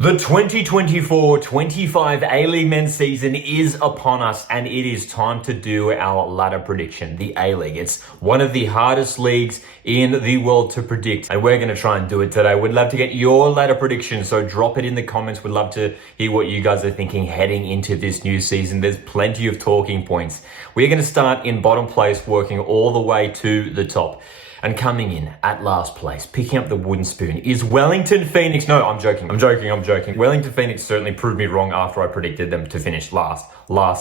The 2024-25 A-League men's season is upon us, and it is time to do our ladder prediction, the A-League. It's one of the hardest leagues in the world to predict, and we're going to try and do it today. We'd love to get your ladder prediction, so drop it in the comments. We'd love to hear what you guys are thinking heading into this new season. There's plenty of talking points. We're going to start in bottom place, working all the way to the top. And coming in at last place, picking up the wooden spoon, is Wellington Phoenix. No, I'm joking. Wellington Phoenix certainly proved me wrong after I predicted them to finish last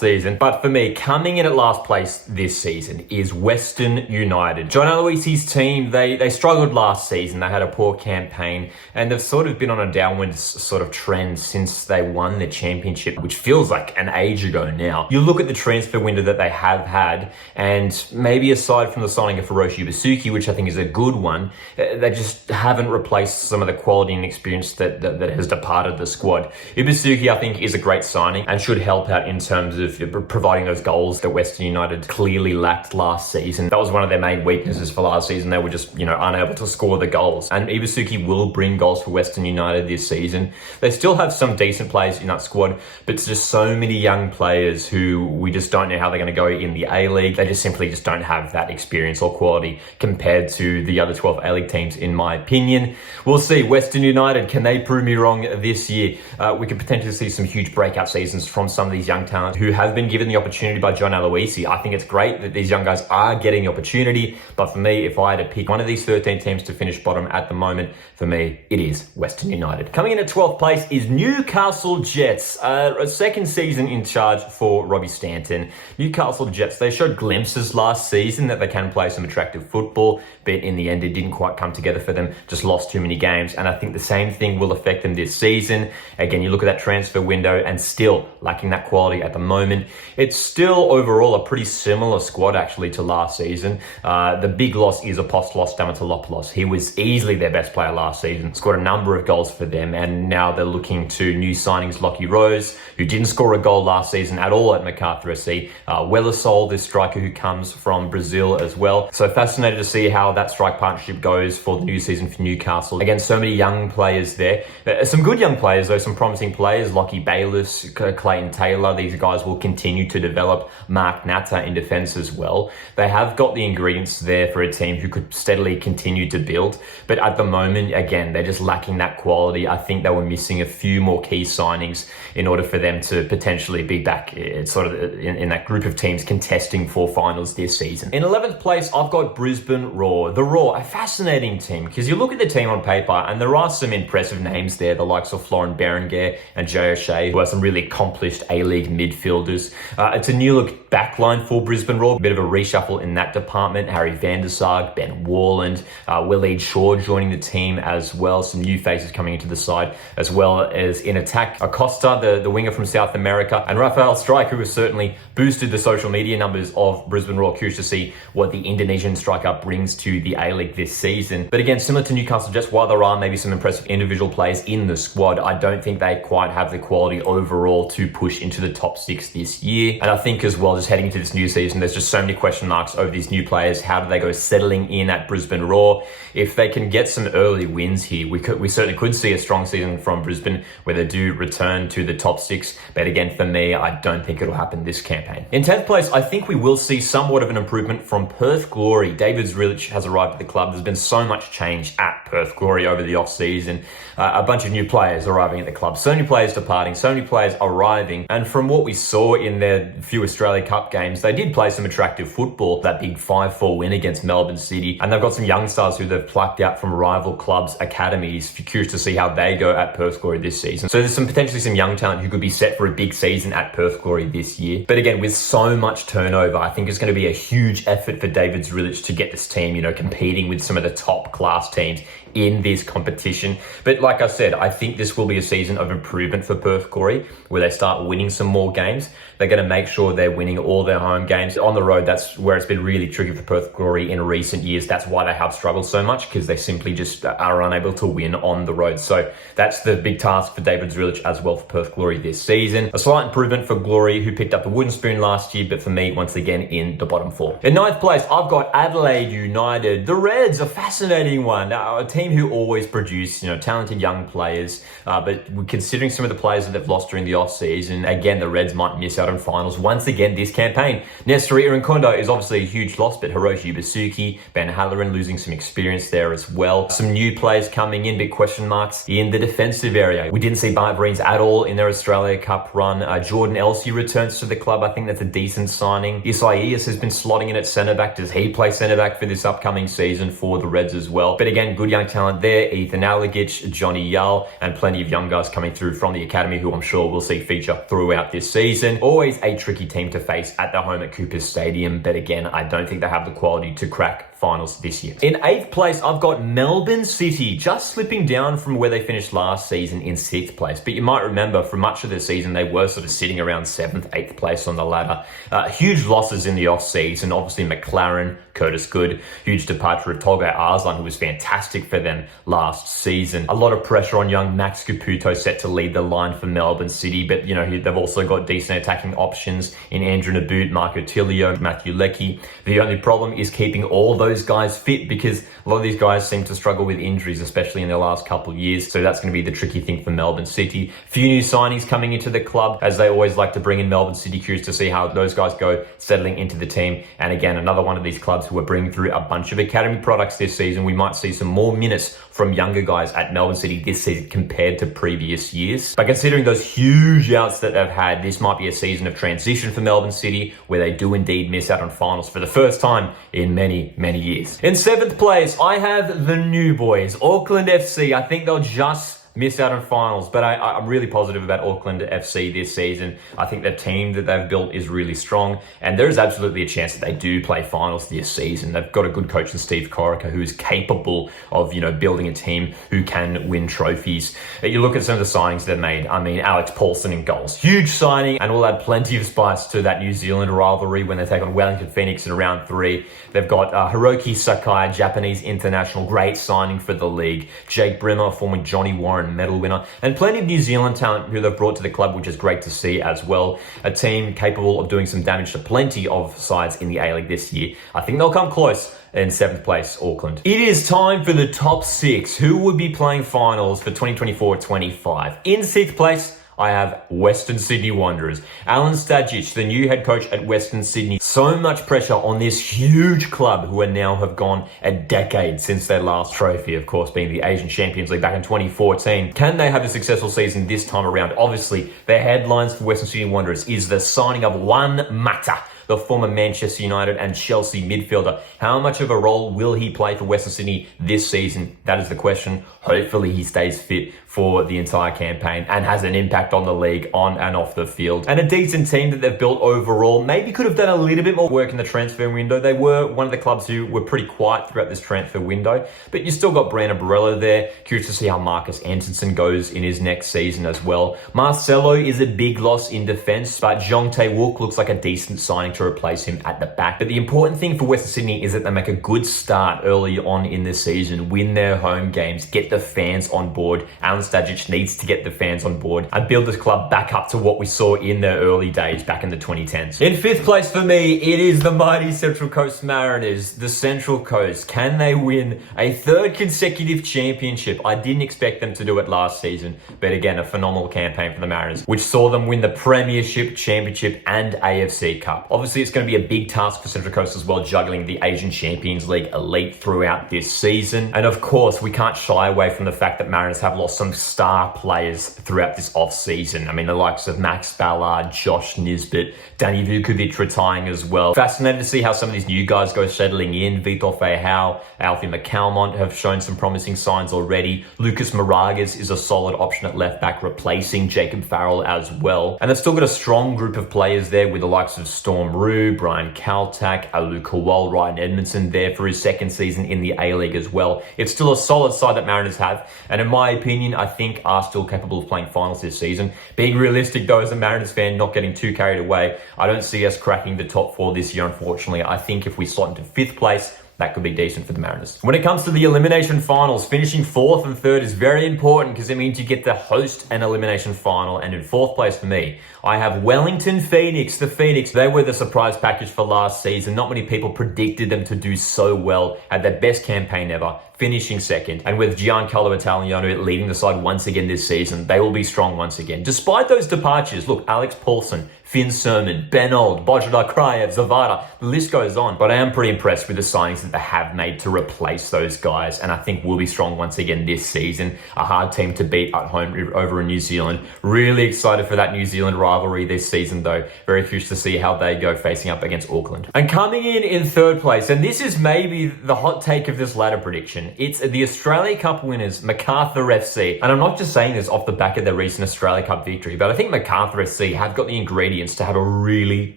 season. But for me, coming in at last place this season is Western United. John Aloisi's team, they struggled last season. They had a poor campaign, and they've sort of been on a downward sort of trend since they won the championship, which feels like an age ago now. You look at the transfer window that they have had, and maybe aside from the signing of Hiroshi Basuki, which I think is a good one, they just haven't replaced some of the quality and experience that has departed the squad. Ibasuki, I think, is a great signing and should help out in terms of providing those goals that Western United clearly lacked last season. That was one of their main weaknesses for last season. They were just, unable to score the goals. And Ibasuki will bring goals for Western United this season. They still have some decent players in that squad, but it's just so many young players who we just don't know how they're going to go in the A-League. They just simply don't have that experience or quality compared to the other 12 A-League teams, in my opinion. We'll see. Western United, can they prove me wrong this year? We could potentially see some huge breakout seasons from some of these young talents who have been given the opportunity by John Aloisi. I think it's great that these young guys are getting the opportunity, but for me, if I had to pick one of these 13 teams to finish bottom at the moment, for me, it is Western United. Coming in at 12th place is Newcastle Jets. A second season in charge for Robbie Stanton. Newcastle Jets, they showed glimpses last season that they can play some attractive football, but in the end, it didn't quite come together for them. Just lost too many games, and I think the same thing will affect them this season. Again, you look at that transfer window and still lacking that quality at the moment. It's still overall a pretty similar squad actually to last season. The big loss is Apostolos Stamatolopoulos. He was easily their best player last season, scored a number of goals for them, and now they're looking to new signings, Lockie Rose, who didn't score a goal last season at all at MacArthur SC. Wellersol, this striker who comes from Brazil as well. So fascinated to see how that strike partnership goes for the new season for Newcastle. Again, so many young players there. Some good young players though, some promising players. Lockie Bayliss, Clayton Taylor, these guys will continue to develop. Mark Natta in defence as well. They have got the ingredients there for a team who could steadily continue to build, but at the moment, again, they're just lacking that quality. I think they were missing a few more key signings in order for them to potentially be back in that group of teams contesting for finals this season. In 11th place, I've got Brisbane Roar. The Roar, a fascinating team, because you look at the team on paper and there are some impressive names there, the likes of Florent Berenguer and Jay O'Shea, who are some really accomplished A-League midfielders. It's a new look backline for Brisbane Roar, a bit of a reshuffle in that department. Harry van der Sarg, Ben Warland, Waleed Shaw joining the team as well. Some new faces coming into the side, as well as in attack, Acosta, the winger from South America, and Rafael Strike, who has certainly boosted the social media numbers of Brisbane Roar. Curious to see what the Indonesian striker brings to the A-League this season. But again, similar to Newcastle Jets, while there are maybe some impressive individual players in the squad, I don't think they quite have the quality overall to push into the top 6 this year. And I think as well, just heading into this new season, there's just so many question marks over these new players. How do they go settling in at Brisbane Roar? If they can get some early wins here, we certainly could see a strong season from Brisbane where they do return to the top 6. But again, for me, I don't think it'll happen this campaign. In 10th place, I think we will see somewhat of an improvement from Perth Glory. David Zrilic has arrived at the club. There's been so much change at Perth Glory over the off-season. A bunch of new players arriving at the club. So many players departing, so many players arriving. And from what we saw in their few Australia Cup games, they did play some attractive football. That big 5-4 win against Melbourne City. And they've got some young stars who they've plucked out from rival clubs' academies. Curious to see how they go at Perth Glory this season. So there's potentially some young talent who could be set for a big season at Perth Glory this year. But again, with so much turnover, I think it's going to be a huge effort for David Zrilic to get this team, competing with some of the top class teams in this competition. But like I said, I think this will be a season of improvement for Perth Glory, where they start winning some more games. They're going to make sure they're winning all their home games. On the road, that's where it's been really tricky for Perth Glory in recent years. That's why they have struggled so much, because they simply just are unable to win on the road. So that's the big task for David Zrilic as well for Perth Glory this season. A slight improvement for Glory, who picked up the wooden spoon last year, but for me, once again, in the bottom 4. In 9th place, I've got Adelaide United. The Reds, a fascinating one. A team team who always produce, talented young players. But considering some of the players that they've lost during the off-season, again, the Reds might miss out on finals once again this campaign. Nestor Nkondo is obviously a huge loss, but Hiroshi Basuki, Ben Halloran losing some experience there as well. Some new players coming in, big question marks in the defensive area. We didn't see Bart Breens at all in their Australia Cup run. Jordan Elsey returns to the club. I think that's a decent signing. Isaias has been slotting in at centre back. Does he play centre back for this upcoming season for the Reds as well? But again, good young talent there. Ethan Alagic, Johnny Yull, and plenty of young guys coming through from the academy who I'm sure we'll see feature throughout this season. Always a tricky team to face at the home at Cooper Stadium. But again, I don't think they have the quality to crack finals this year. In 8th place, I've got Melbourne City, just slipping down from where they finished last season in 6th place. But you might remember for much of the season, they were sort of sitting around 7th, 8th place on the ladder. Huge losses in the off-season. Obviously, McLaren, Curtis Good, huge departure of Tolga Arslan, who was fantastic for them last season. A lot of pressure on young Max Caputo set to lead the line for Melbourne City, but they've also got decent attacking options in Andrew Naboot, Marco Tilio, Matthew Leckie. The only problem is keeping all those guys fit, because a lot of these guys seem to struggle with injuries, especially in their last couple of years. So that's going to be the tricky thing for Melbourne City. Few new signings coming into the club, as they always like to bring in Melbourne City. Curious to see how those guys go settling into the team. And again, another one of these clubs who are bringing through a bunch of academy products this season. We might see some more minutes from younger guys at Melbourne City this season compared to previous years. But considering those huge outs that they've had, this might be a season of transition for Melbourne City, where they do indeed miss out on finals for the first time in many, many years. In 7th place, I have the new boys, Auckland FC. I think they'll just miss out on finals, but I'm really positive about Auckland FC this season. I think the team that they've built is really strong, and there is absolutely a chance that they do play finals this season. They've got a good coach in Steve Corica, who is capable of, building a team who can win trophies. You look at some of the signings they've made. I mean, Alex Paulson in goals, huge signing, and will add plenty of spice to that New Zealand rivalry when they take on Wellington Phoenix in round 3. They've got Hiroki Sakai, Japanese international, great signing for the league. Jake Brimmer, former Johnny Warren medal winner, and plenty of New Zealand talent who they've brought to the club, which is great to see as well. A team capable of doing some damage to plenty of sides in the A-League this year. I think they'll come close. In 7th place, Auckland. It is time for the top 6 who would be playing finals for 2024-25. In 6th place, I have Western Sydney Wanderers. Alan Stajic, the new head coach at Western Sydney. So much pressure on this huge club who now have gone a decade since their last trophy, of course, being the Asian Champions League back in 2014. Can they have a successful season this time around? Obviously, their headlines for Western Sydney Wanderers is the signing of Juan Mata, the former Manchester United and Chelsea midfielder. How much of a role will he play for Western Sydney this season? That is the question. Hopefully he stays fit for the entire campaign and has an impact on the league on and off the field. And a decent team that they've built overall. Maybe could have done a little bit more work in the transfer window. They were one of the clubs who were pretty quiet throughout this transfer window, but you still got Brandon Barella there. Curious to see how Marcus Antonsen goes in his next season as well. Marcelo is a big loss in defense, but Jong Tae-wook looks like a decent signing to replace him at the back. But the important thing for Western Sydney is that they make a good start early on in the season, win their home games, get the fans on board. Alan Stajic needs to get the fans on board and build this club back up to what we saw in their early days back in the 2010s. In 5th place for me, it is the mighty Central Coast Mariners. The Central Coast, can they win a 3rd consecutive championship? I didn't expect them to do it last season, but again, a phenomenal campaign for the Mariners, which saw them win the Premiership, Championship, and AFC Cup. Obviously, it's going to be a big task for Central Coast as well, juggling the Asian Champions League elite throughout this season. And of course, we can't shy away from the fact that Mariners have lost some star players throughout this off-season. I mean, the likes of Max Ballard, Josh Nisbet, Danny Vukovic retiring as well. Fascinated to see how some of these new guys go settling in. Vitor Feijão, Alfie McCalmont have shown some promising signs already. Lucas Moragas is a solid option at left back, replacing Jacob Farrell as well. And they've still got a strong group of players there with the likes of Storm Rue, Brian Kaltak, Alu Kowal, Ryan Edmondson there for his 2nd season in the A-League as well. It's still a solid side that Mariners have, and in my opinion, I think are still capable of playing finals this season. Being realistic though, as a Mariners fan, not getting too carried away, I don't see us cracking the top 4 this year, unfortunately. I think if we slot into 5th place, that could be decent for the Mariners. When it comes to the elimination finals, finishing 4th and 3rd is very important because it means you get to host an elimination final. And in 4th place for me, I have Wellington Phoenix. The Phoenix, they were the surprise package for last season. Not many people predicted them to do so well. Had their best campaign ever. finishing second. And with Giancarlo Italiano leading the side once again this season, they will be strong once again. Despite those departures, look, Alex Paulson, Finn Sermon, Ben Old, Bojidar Krajev, Zavada, the list goes on. But I am pretty impressed with the signings that they have made to replace those guys, and I think we'll be strong once again this season. A hard team to beat at home over in New Zealand. Really excited for that New Zealand rivalry this season though. Very curious to see how they go facing up against Auckland. And coming in third place, and this is maybe the hot take of this ladder prediction, it's the Australia Cup winners, Macarthur FC. And I'm not just saying this off the back of their recent Australia Cup victory, but I think Macarthur FC have got the ingredients to have a really,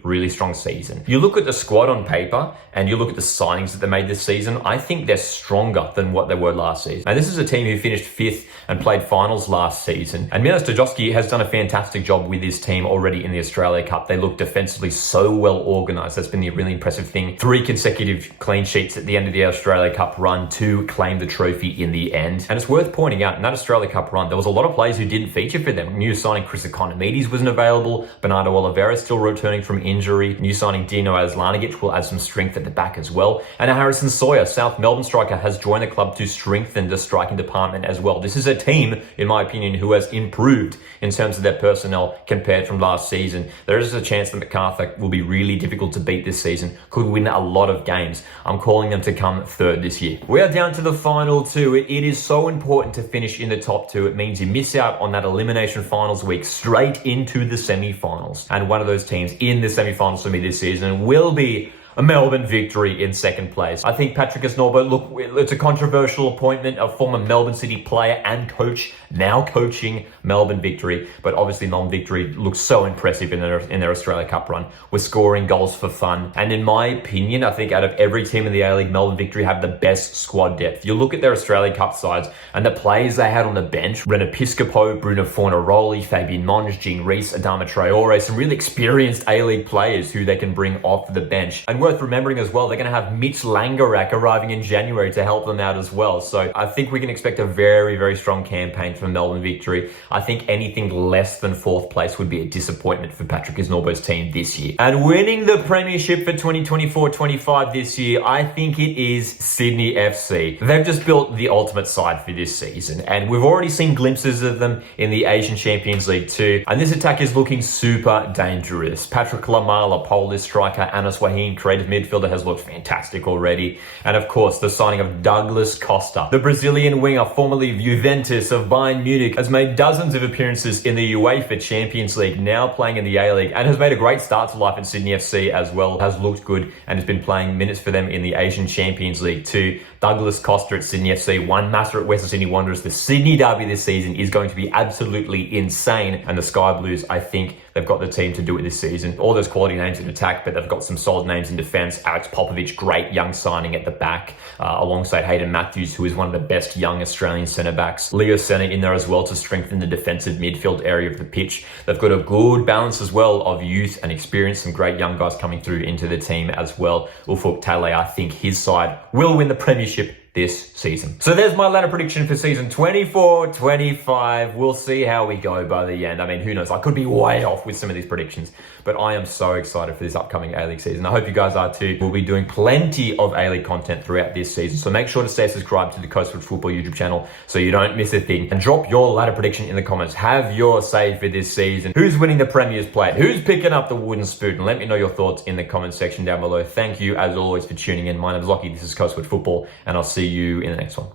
really strong season. You look at the squad on paper and you look at the signings that they made this season, I think they're stronger than what they were last season. And this is a team who finished 5th and played finals last season. And Milos Dejovski has done a fantastic job with his team already in the Australia Cup. They look defensively so well organised. That's been the really impressive thing. 3 consecutive clean sheets at the end of the Australia Cup run to claim the trophy in the end. And it's worth pointing out, in that Australia Cup run, there was a lot of players who didn't feature for them. New signing Chris Economides wasn't available. Bernardo Oliveira still returning from injury. New signing Dino Aslanigic will add some strength at the back as well. And Harrison Sawyer, South Melbourne striker, has joined the club to strengthen the striking department as well. This is a team, in my opinion, who has improved in terms of their personnel compared from last season. There is a chance that Macarthur will be really difficult to beat this season, could win a lot of games. I'm calling them to come third this year. We are down to the final 2. It is so important to finish in the top 2. It means you miss out on that elimination finals week straight into the semi-finals. And one of those teams in the semi-finals for me this season will be a Melbourne Victory in second place. I think Patrick Norbo, look, it's a controversial appointment, a former Melbourne City player and coach, now coaching Melbourne Victory, but obviously Melbourne Victory looks so impressive in their Australia Cup run. We're scoring goals for fun. And in my opinion, I think out of every team in the A-League, Melbourne Victory have the best squad depth. You look at their Australia Cup sides and the players they had on the bench, Ren Episcopo, Bruno Fornaroli, Fabian Monge, Jean Rees, Adama Traore, some really experienced A-League players who they can bring off the bench. And worth remembering as well, they're going to have Mitch Langerak arriving in January to help them out as well. So I think we can expect a very, very strong campaign from Melbourne Victory. I think anything less than 4th place would be a disappointment for Patrick Norbo's team this year. And winning the premiership for 2024-25 this year, I think it is Sydney FC. They've just built the ultimate side for this season, and we've already seen glimpses of them in the Asian Champions League too. And this attack is looking super dangerous. Patrick Lamala, Polish striker, Anas Wahim, creative midfielder, has looked fantastic already. And of course, the signing of Douglas Costa, the Brazilian winger, formerly of Juventus, of Bayern Munich, has made dozens of appearances in the UEFA Champions League, now playing in the A-League, and has made a great start to life at Sydney FC as well. Has looked good and has been playing minutes for them in the Asian Champions League too. Douglas Costa at Sydney FC, one master at Western Sydney Wanderers. The Sydney derby this season is going to be absolutely insane, and the Sky Blues, I think they've got the team to do it this season. All those quality names in attack, but they've got some solid names in defence. Alex Popovich, great young signing at the back, alongside Hayden Matthews, who is one of the best young Australian centre-backs. Leo Senna in there as well to strengthen the defensive midfield area of the pitch. They've got a good balance as well of youth and experience, some great young guys coming through into the team as well. Ufuk Tale, I think his side will win the premiership this season. So there's my ladder prediction for season 24-25. We'll see how we go by the end. I mean, who knows? I could be way off with some of these predictions, but I am so excited for this upcoming A-League season. I hope you guys are too. We'll be doing plenty of A-League content throughout this season, so make sure to stay subscribed to the Coastwood Football YouTube channel so you don't miss a thing. And drop your ladder prediction in the comments. Have your say for this season. Who's winning the Premier's Plate? Who's picking up the wooden spoon? And let me know your thoughts in the comment section down below. Thank you, as always, for tuning in. My name is Lockie. This is Coastwood Football, and I'll see you in the next one.